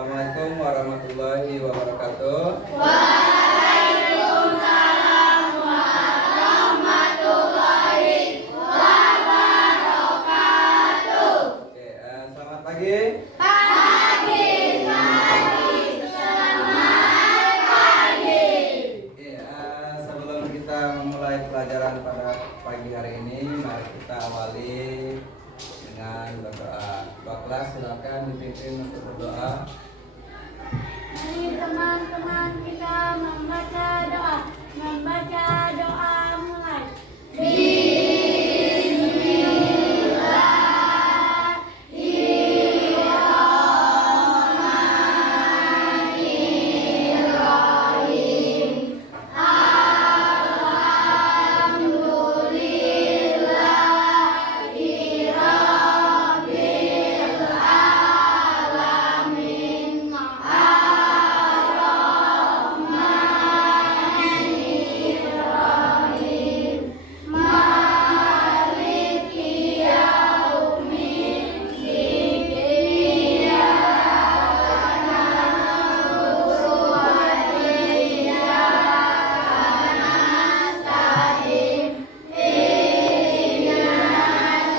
Assalamualaikum warahmatullahi wabarakatuh. Waalaikumsalam warahmatullahi wabarakatuh. Oke, selamat pagi. Selamat pagi. Oke, sebelum kita memulai pelajaran pada pagi hari ini, mari kita awali dengan berdoa. Ketua kelas silakan dipimpin untuk berdoa. Mari teman-teman kita membaca doa. Mulai. Bismillahirrahmanirrahim. Alhamdulillahirabbil alamin. Ar-Rahmanirrahim. Maliki yaumiddin. Iyyaka na'budu wa iyyaka nasta'in. Ihdinas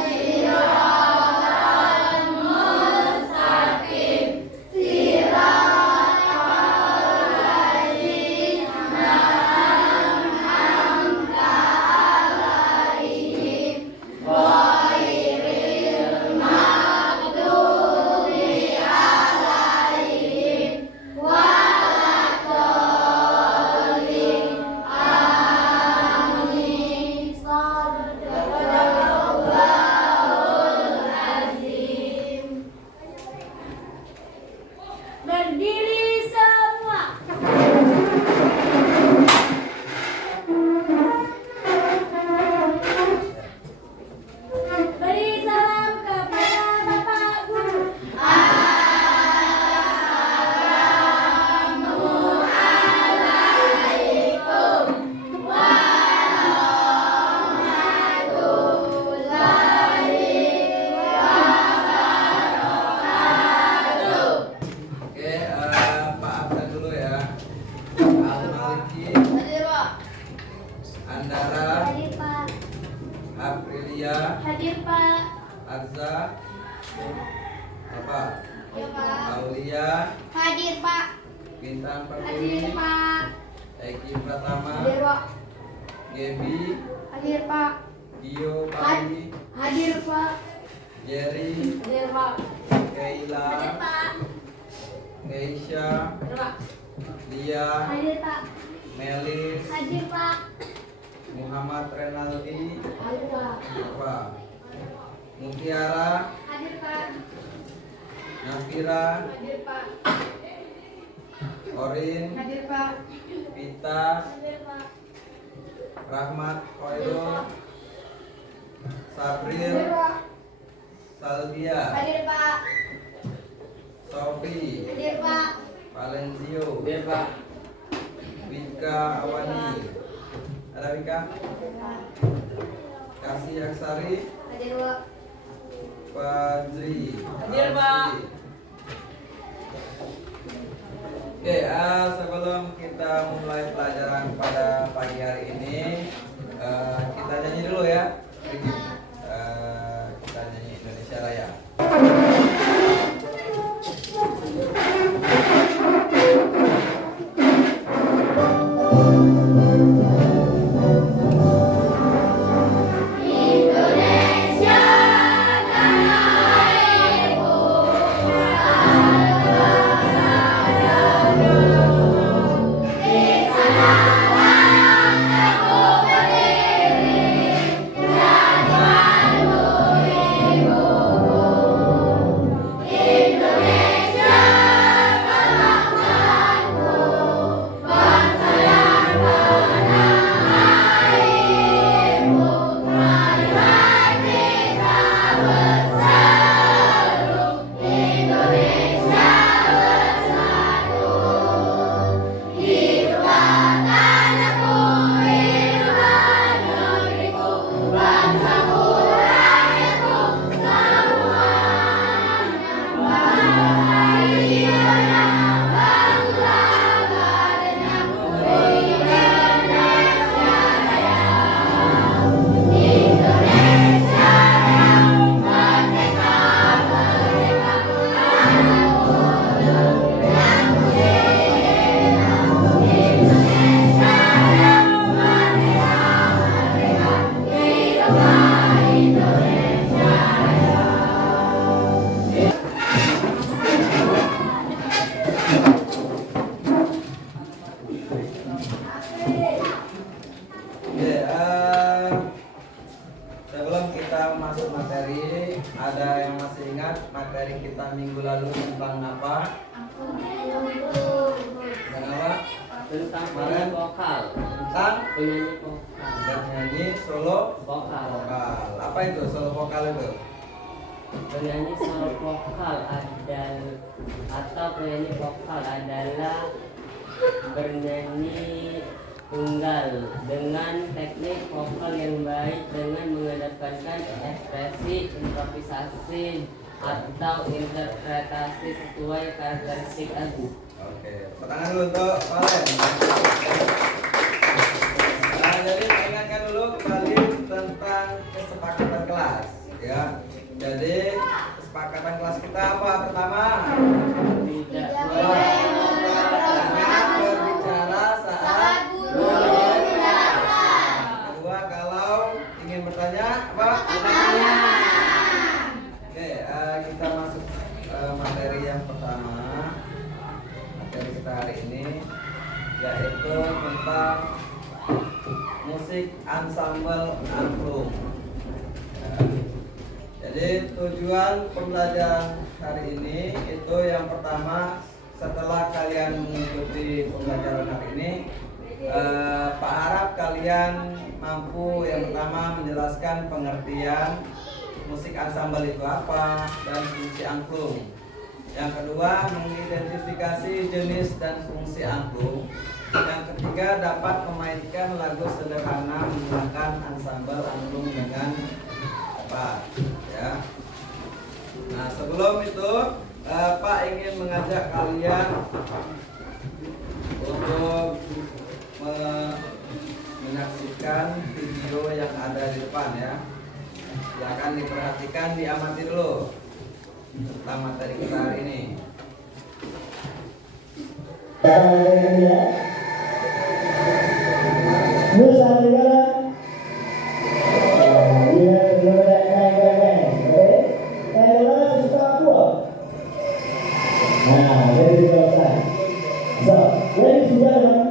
siratal mustaqim. Siratal ladzina an'amta 'alaihim ghairil maghdubi 'alaihim waladdallin. Amin. Shadaqallahul azim. Berdiri semua. Beri salam kepada Bapak Guru. Assalamualaikum warahmatullahi wabarakatuh. Oke, Pak absen dulu ya. Al-Maliki, Hadir Pak. Andara, Hadir Pak. Aprilia, Hadir Pak. Azza, apa? Ya Pak. Aulia, Hadir Pak. Bintang Hadir Pertiwi, Pak. Eki Pratama, Hadir Pak. Gebi, Hadir Pak. Gio Pali, Hadir Pak. Jerry, Hadir Pak. Keila, Hadir Pak. Keisha, Hadir Pak. Lia, Hadir Pak. Melis, Hadir Pak. Muhammad Renaldi, Hadir Pak. apa? Mutiara, Hadir Pak. Nafira, Hadir Pak. Orin, Hadir Pak. Pita, Hadir Pak. Rahmat, Koidul, Sabril, Hadir Pak. Salvia, Hadir Pak. Sofi, Hadir Pak. Valenzio, Biar Pak. Wika Awani, ada Wika? Kasih Aksari, Hadir Pak. Fajri, Hadir, Pak. Oke, sebelum kita mulai pelajaran pada pagi hari ini, kita nyanyi dulu ya. Kita nyanyi Indonesia Raya. Indonesia tanah airku, di sanalah aku berdiri dan ingat materi kita minggu lalu tentang apa? Tentang apa? Tentang penyanyi vokal. Tentang Penyanyi vokal. penyanyi solo Vokal. vokal. Apa itu solo vokal itu? Penyanyi solo vokal atau penyanyi vokal adalah bernyanyi tunggal dengan teknik vokal yang baik dengan mengedepankan ekspresi, improvisasi atau interpretasi sesuai karakteristik lagu. Oke, tangan dulu untuk Valen. Nah, jadi saya ingatkan dulu kembali tentang kesepakatan kelas, ya. Jadi kesepakatan kelas kita apa pertama? Tidak Jangan berbicara saat guru menjelaskan. kedua, kalau ingin bertanya apa? Bertanya. Oke, kita masuk materi yang pertama. Materi kita hari ini yaitu tentang musik ensemble angklung. Ya. Jadi tujuan pembelajaran hari ini itu yang pertama, setelah kalian mengikuti pembelajaran hari ini, Pak harap kalian mampu yang pertama menjelaskan pengertian musik ensemble itu apa dan fungsi angklung. Yang kedua, mengidentifikasi jenis dan fungsi angklung. Yang ketiga, dapat memainkan lagu sederhana menggunakan ensemble angklung dengan apa, ya. Nah, sebelum itu Pak ingin mengajak kalian untuk menyaksikan video yang ada di depan, ya. Silakan diperhatikan, diamati dulu tentang materi kita hari ini. Nusa Tenggara. Nah, very good. So, ladies and gentlemen,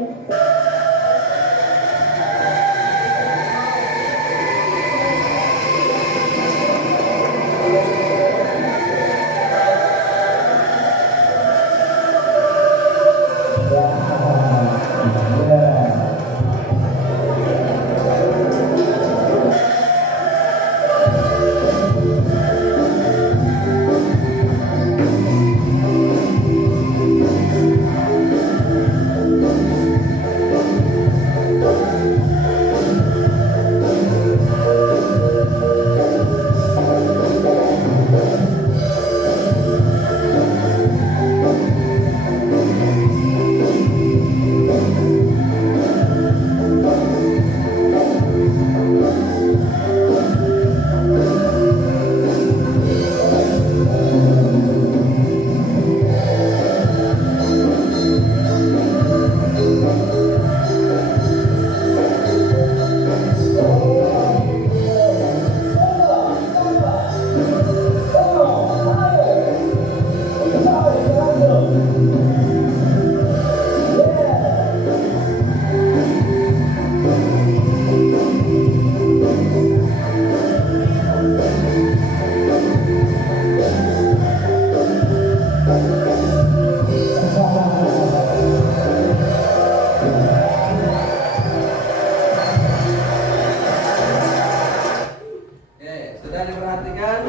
Oke, sudah diperhatikan?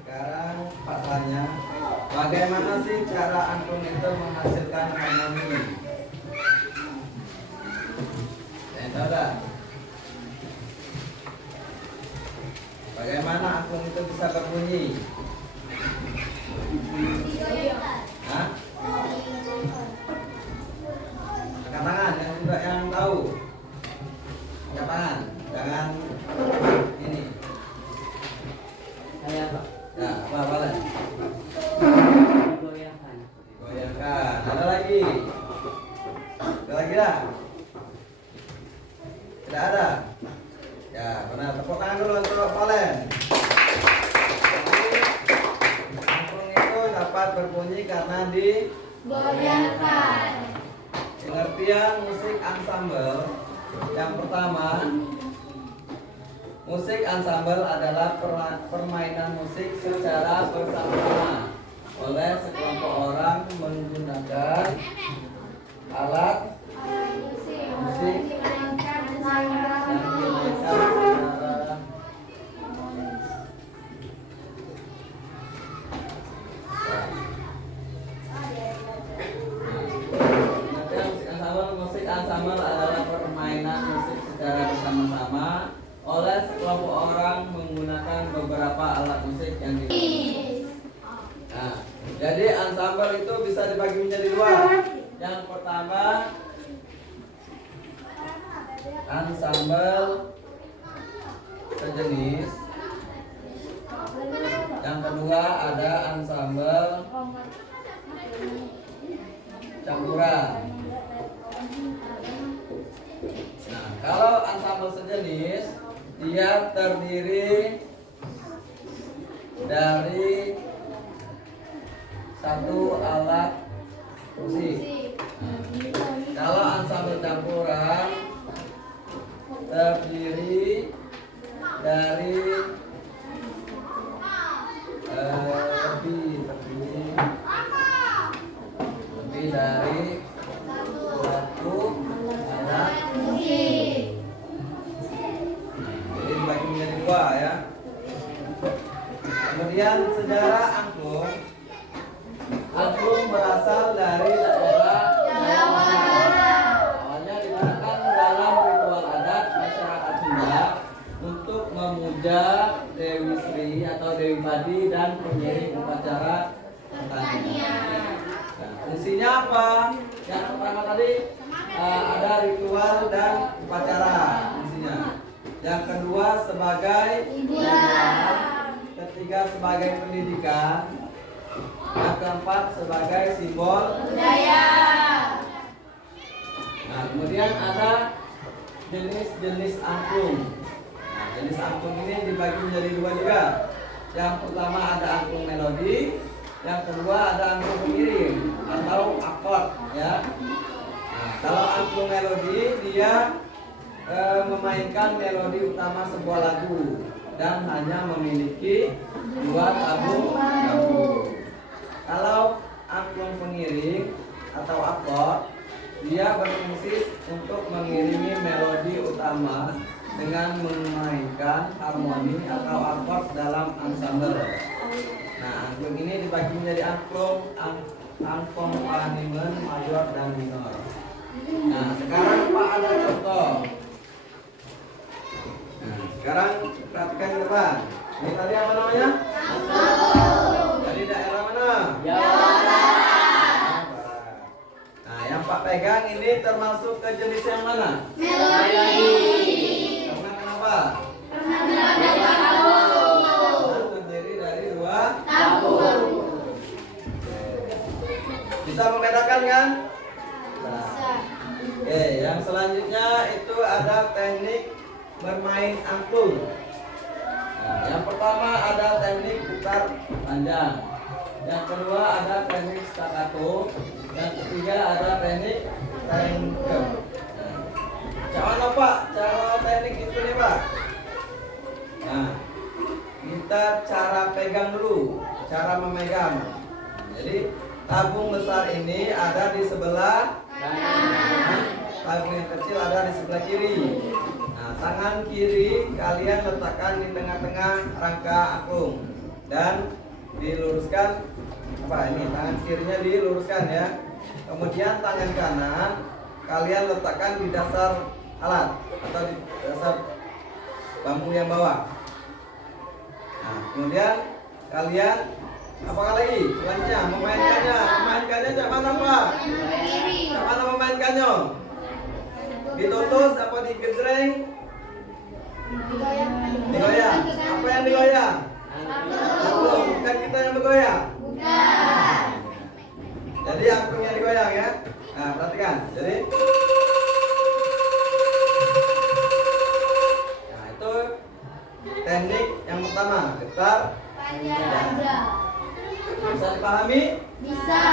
Sekarang Pak tanya, bagaimana sih cara angklung itu menghasilkan harmoni? Yang tahu tak? Bagaimana angklung itu bisa berbunyi? Hah? Angkat tangan yang juga yang tahu. Angkat tangan, jangan ini. Saya Pak Ya, apa Valen? digoyahkan. Goyangkan. Ada lagi? Ada lagi dah? Tidak ada? Ya, benar. Tepuk tangan dulu untuk Valen. Angklung itu dapat berbunyi karena Goyangkan. pengertian musik ensemble. Yang pertama, Musik ensemble adalah permainan musik secara bersama-sama oleh sekelompok orang menggunakan alat musik yang dimainkan secara musik ensemble adalah permainan musik secara bersama-sama oleh sekelompok orang menggunakan beberapa alat musik yang Nah, jadi ensemble itu bisa dibagi menjadi dua. Yang pertama, ensemble sejenis. Yang kedua ada ensemble campuran. Nah, kalau ensemble sejenis, dia terdiri dari satu alat musik. Kalau ensemble campuran terdiri dari lebih dari satu alat musik. Jadi dibagi menjadi dua ya. Kemudian sejarah angklung. Angklung berasal dari daerah Jawa. Awalnya digunakan dalam ritual adat masyarakat Sunda untuk memuja Dewi Sri atau Dewi Padi dan pengiring upacara pertanian. Nah, fungsinya apa? Yang pertama tadi ada ritual dan upacara fungsinya. Yang kedua sebagai hiburan. Ketiga sebagai pendidikan. Yang keempat sebagai simbol budaya. Nah, kemudian ada jenis-jenis angklung. Nah, jenis angklung ini dibagi menjadi dua juga. Yang pertama ada angklung melodi, yang kedua ada angklung pengiring atau akord ya. Nah, kalau angklung melodi dia memainkan melodi utama sebuah lagu dan hanya memiliki dua tabung lagu. Kalau angklung pengiring atau akord, dia berfungsi untuk mengiringi melodi utama dengan memainkan harmoni atau akord dalam ensemble. Nah, angklung ini dibagi menjadi angklung akompanimen mayor dan minor. Nah, sekarang Pak ada contoh. Nah, sekarang perhatikan ke depan. Ini tadi apa namanya? Dari daerah mana? Jawa Barat. Nah, yang Pak pegang ini termasuk ke jenis yang mana? Melodi. Karena kenapa? Terdiri dari dua Tabung. Bisa membedakan kan? Nah. Oke, yang selanjutnya itu ada teknik bermain angklung. Nah, yang pertama ada teknik putar panjang. Yang kedua ada teknik staccato. Yang ketiga ada teknik tengkem. Nah, Pak, cara teknik itu nih Pak. Nah, kita cara pegang dulu, cara memegang. Jadi tabung besar ini ada di sebelah kanan, tabung yang kecil ada di sebelah kiri. Nah, tangan kiri kalian letakkan di tengah-tengah rangka angklung dan diluruskan. Apa ini? Tangan kirinya diluruskan ya. Kemudian tangan kanan kalian letakkan di dasar alat atau di dasar bambu yang bawah. Nah, kemudian kalian apakah lagi? Selanjutnya memainkannya. Memainkannya cak mana Pak? Cak mana memainkannya? Ditutus apa digedreng? Digoyang. Apa yang digoyang? Angklung. Bukan kita yang bergoyang. Bukan. Jadi angklungnya digoyang ya. Nah, perhatikan. Jadi nah, itu teknik yang pertama, getar panjang. Bisa dipahami? Bisa.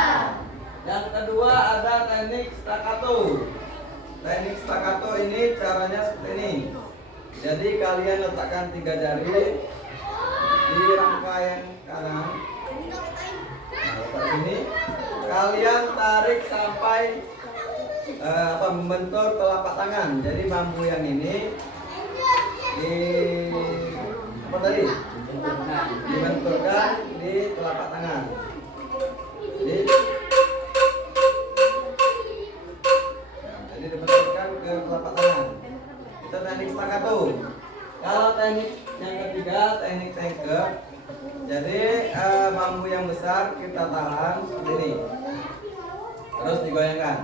Yang kedua ada teknik staccato. Teknik staccato ini caranya seperti ini. Jadi kalian letakkan 3 jari di rangka yang kanan. Nah, letak sini. Kalian tarik sampai membentur telapak tangan. Jadi bambu yang ini di apa tadi? Dibenturkan di telapak tangan. Jadi dibenturkan ke telapak tangan. Itu teknik staccato. Kalau teknik yang ketiga, teknik tengker. Jadi bambu yang besar kita tahan seperti ini. Terus digoyangkan.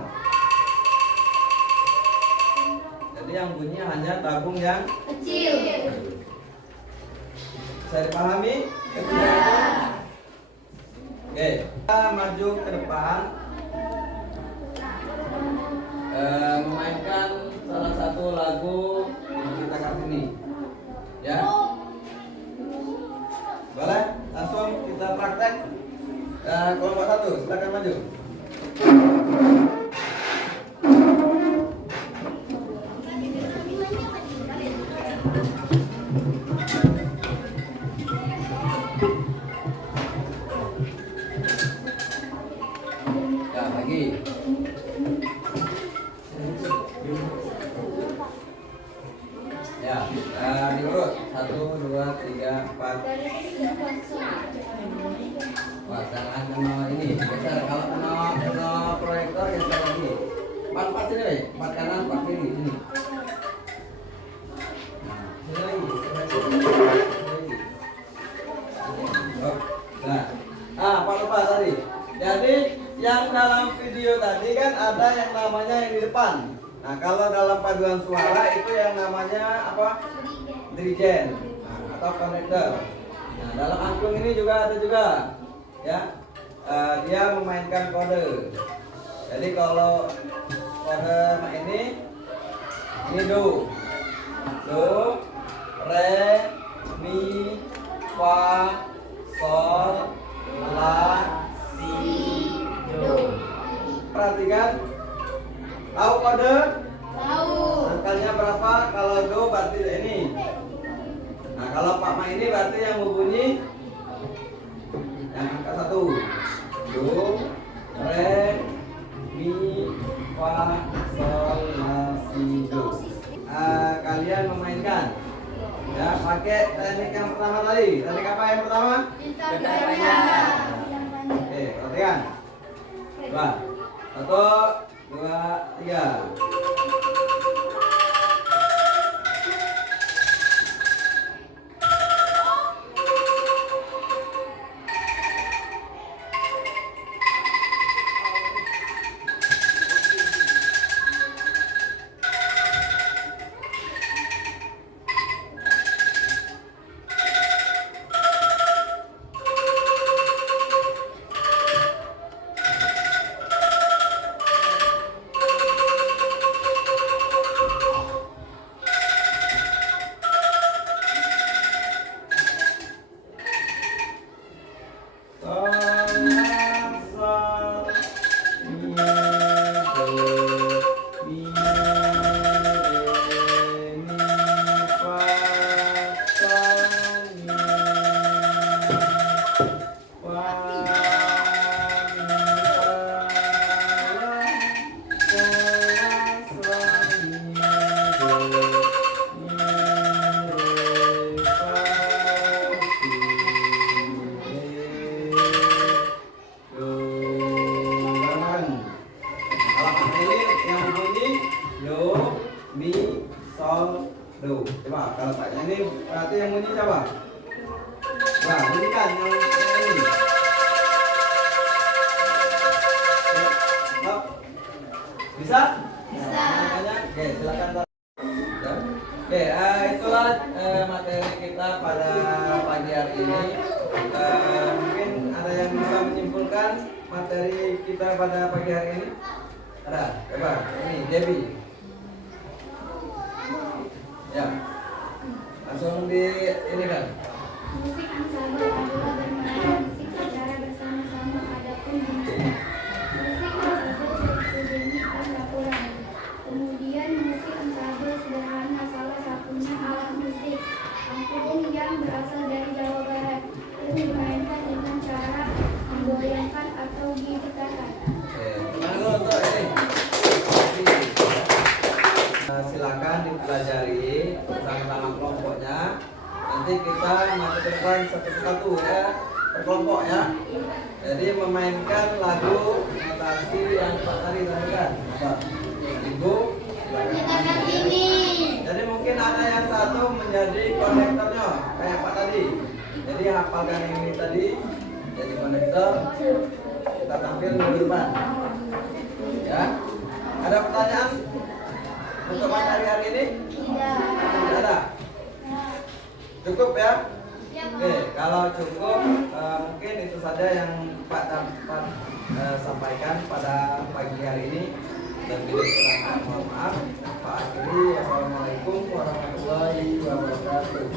Jadi yang bunyi hanya tabung yang Kecil. bisa dipahami? Oke, kita maju ke depan, memainkan salah satu lagu yang kita Kartini, ya. Boleh? Langsung kita praktek. Kelompok 1, silakan maju. Ya, lagi. Ya, diurut 1, 2, 3, 4. Wah, jangan kena ini. Geser, kalau kena proyektor geser lagi. 4 sini, weh. 4 kanan, 4 kiri sini. Sini lagi. Oh, nah, apa lupa tadi? Jadi yang dalam video tadi kan ada yang namanya yang di depan. Nah, kalau dalam paduan suara itu yang namanya apa? Dirigen, atau konektor. Nah, dalam angklung ini juga ada juga, ya. Dia memainkan kode. Jadi kalau kode ini do, re, mi, fa, sol, la, si, do. Perhatikan, tahu kode? Tahu. Angkanya berapa? Kalau do berarti ini. Nah, kalau Pak Ma ini berarti yang berbunyi yang angka 1. Do, re, mi, fa, sol, la, si, do. Kalian memainkan, ya, pakai teknik yang pertama tadi. Teknik apa yang pertama? Oke, perhatikan. Coba. 1, 2, 3. Do. Coba kalau Pak ini berarti yang bunyi siapa? Nah, bunyikan yang ini. Stop. Bisa? Bisa. Oke, silakan. Oke, itulah materi kita pada pagi hari ini. Mungkin ada yang bisa menyimpulkan materi kita pada pagi hari ini? Ada? Coba, ini Debbie. Ya, langsung di ini kan. Musik ensemble adalah bermain musik secara bersama-sama, adapun bunyi musik ensemble sejenis dan laporan. Kemudian musik ensemble sederhana, salah satunya alat Nanti kita maju ke depan satu persatu ya, berkelompok ya. Jadi memainkan lagu notasi yang Pak tadi sampaikan. Ibu, silakan. Jadi mungkin ada yang satu menjadi konektornya kayak Pak tadi. Jadi hafalkan ini tadi jadi konektor. Kita tampil minggu depan. Ya. Ada pertanyaan untuk materi hari ini? Tidak ada. Cukup ya? Oke, kalau cukup mungkin itu saja yang Pak dapat sampaikan pada pagi hari ini. Dan bila kurang mohon maaf. Pak akhiri, wassalamualaikum warahmatullahi wabarakatuh.